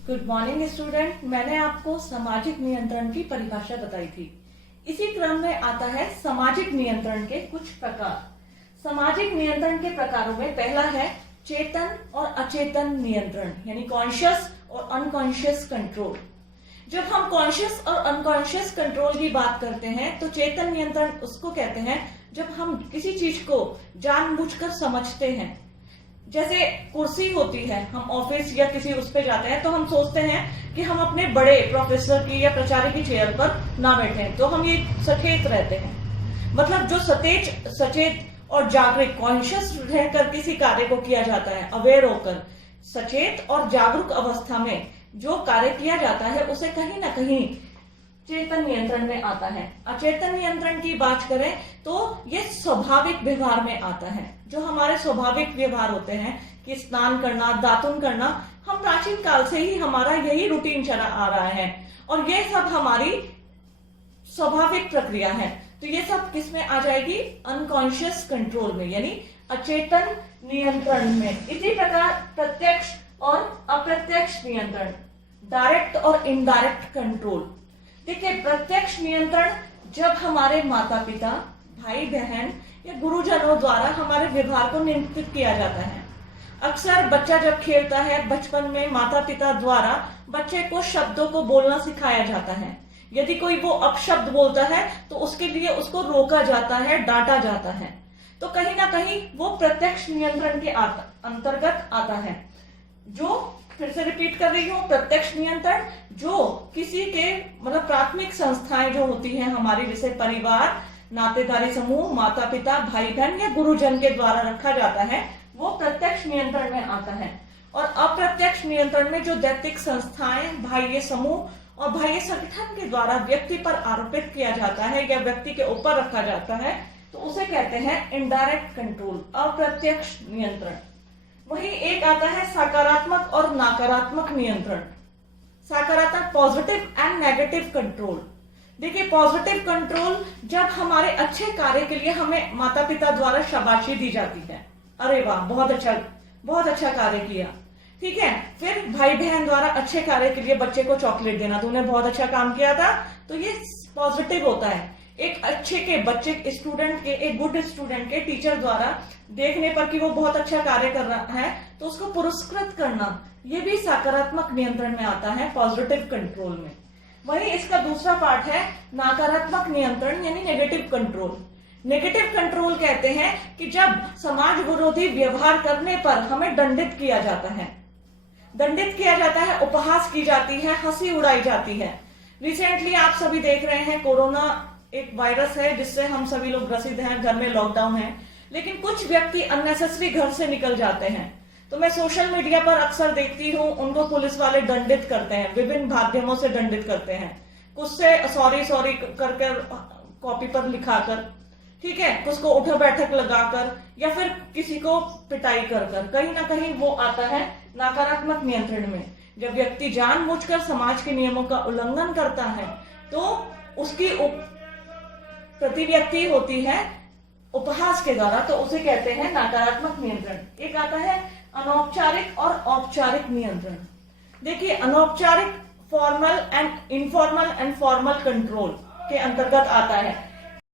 Good morning student. मैंने आपको सामाजिक नियंत्रण की परिभाषा बताई थी। इसी क्रम में आता है सामाजिक नियंत्रण के कुछ प्रकार। सामाजिक नियंत्रण के प्रकारों में पहला है चेतन और अचेतन नियंत्रण, यानी कॉन्शियस और अनकॉन्शियस कंट्रोल। जब हम कॉन्शियस और अनकॉन्शियस कंट्रोल की बात करते हैं तो चेतन नियंत्रण उसको कहते हैं जब हम किसी चीज को जानबूझकर समझते हैं। जैसे कुर्सी होती है, हम ऑफिस या किसी उस पे जाते हैं तो हम सोचते हैं कि हम अपने बड़े प्रोफेसर की या प्राचार्य की चेयर पर ना बैठे, तो हम ये सचेत रहते हैं। मतलब जो सचेत और जागरूक कॉन्शियस रहकर किसी कार्य को किया जाता है, अवेयर होकर सचेत और जागरूक अवस्था में जो कार्य किया जाता है उसे कहीं ना कहीं चेतन नियंत्रण में आता है। अचेतन नियंत्रण की बात करें तो ये स्वाभाविक व्यवहार में आता है। जो हमारे स्वाभाविक व्यवहार होते हैं कि स्नान करना, दातुन करना, हम प्राचीन काल से ही हमारा यही रूटीन चला आ रहा है और ये सब हमारी स्वाभाविक प्रक्रिया है। तो ये सब किस में आ जाएगी? अनकॉन्शियस कंट्रोल में, यानी अचेतन नियंत्रण में। इसी प्रकार प्रत्यक्ष और अप्रत्यक्ष नियंत्रण, डायरेक्ट और इनडायरेक्ट कंट्रोल। देखिए, प्रत्यक्ष नियंत्रण जब हमारे माता पिता, भाई बहन या गुरुजनों द्वारा हमारे व्यवहार को नियंत्रित किया जाता है। अक्सर बच्चा जब खेलता है, बचपन में माता पिता द्वारा बच्चे को शब्दों को बोलना सिखाया जाता है। यदि कोई वो अपशब्द बोलता है तो उसके लिए उसको रोका जाता है, डांटा जाता है। तो कहीं ना कहीं वो प्रत्यक्ष नियंत्रण के अंतर्गत आता है। जो फिर से रिपीट कर रही हूँ, प्रत्यक्ष नियंत्रण जो किसी के मतलब प्राथमिक संस्थाएं जो होती हैं हमारी, जैसे परिवार, नातेदारी समूह, माता पिता, भाई बहन या गुरुजन के द्वारा रखा जाता है, वो प्रत्यक्ष नियंत्रण में आता है। और अप्रत्यक्ष नियंत्रण में जो दैतिक संस्थाएं, बाह्य समूह और बाह्य संगठन के द्वारा व्यक्ति पर आरोपित किया जाता है या व्यक्ति के ऊपर रखा जाता है, तो उसे कहते हैं इनडायरेक्ट कंट्रोल, अप्रत्यक्ष नियंत्रण। वही एक आता है सकारात्मक और नकारात्मक नियंत्रण। सकारात्मक, पॉजिटिव एंड नेगेटिव कंट्रोल। देखिए, पॉजिटिव कंट्रोल जब हमारे अच्छे कार्य के लिए हमें माता पिता द्वारा शाबाशी दी जाती है, अरे वाह बहुत अच्छा कार्य किया, ठीक है। फिर भाई बहन द्वारा अच्छे कार्य के लिए बच्चे को चॉकलेट देना, तूने बहुत अच्छा काम किया था, तो ये पॉजिटिव होता है। एक अच्छे के बच्चे, स्टूडेंट के, एक गुड स्टूडेंट के टीचर द्वारा देखने पर कि वो बहुत अच्छा कार्य कर रहा है तो उसको पुरस्कृत करना, ये भी सकारात्मक नियंत्रण में आता है, पॉजिटिव कंट्रोल में। वही इसका दूसरा पार्ट है नकारात्मक नियंत्रण, यानी नेगेटिव कंट्रोल। नेगेटिव कंट्रोल कहते हैं कि जब समाज विरोधी व्यवहार करने पर हमें दंडित किया जाता है, उपहास की जाती है, हंसी उड़ाई जाती है। रिसेंटली आप सभी देख रहे हैं, कोरोना एक वायरस है जिससे हम सभी लोग ग्रसित हैं, घर में लॉकडाउन है, लेकिन कुछ व्यक्ति अननेसेसरी घर से निकल जाते हैं। तो मैं सोशल मीडिया पर अक्सर देखती हूँ, उनको पुलिस वाले दंडित करते हैं, विभिन्न माध्यमों से दंडित करते हैं। कुछ से सॉरी करके कॉपी पर लिखाकर, ठीक है, कुछ को उठा बैठक लगाकर या फिर किसी को पिटाई कर कहीं ना कहीं वो आता है नकारात्मक नियंत्रण में। जब व्यक्ति जानबूझकर समाज के नियमों का उल्लंघन करता है तो उसकी प्रति व्यक्ति होती है उपहास के द्वारा, तो उसे कहते हैं नकारात्मक नियंत्रण। एक आता है अनौपचारिक और औपचारिक नियंत्रण। देखिए, अनौपचारिक formal and informal and formal control के अंतर्गत आता है।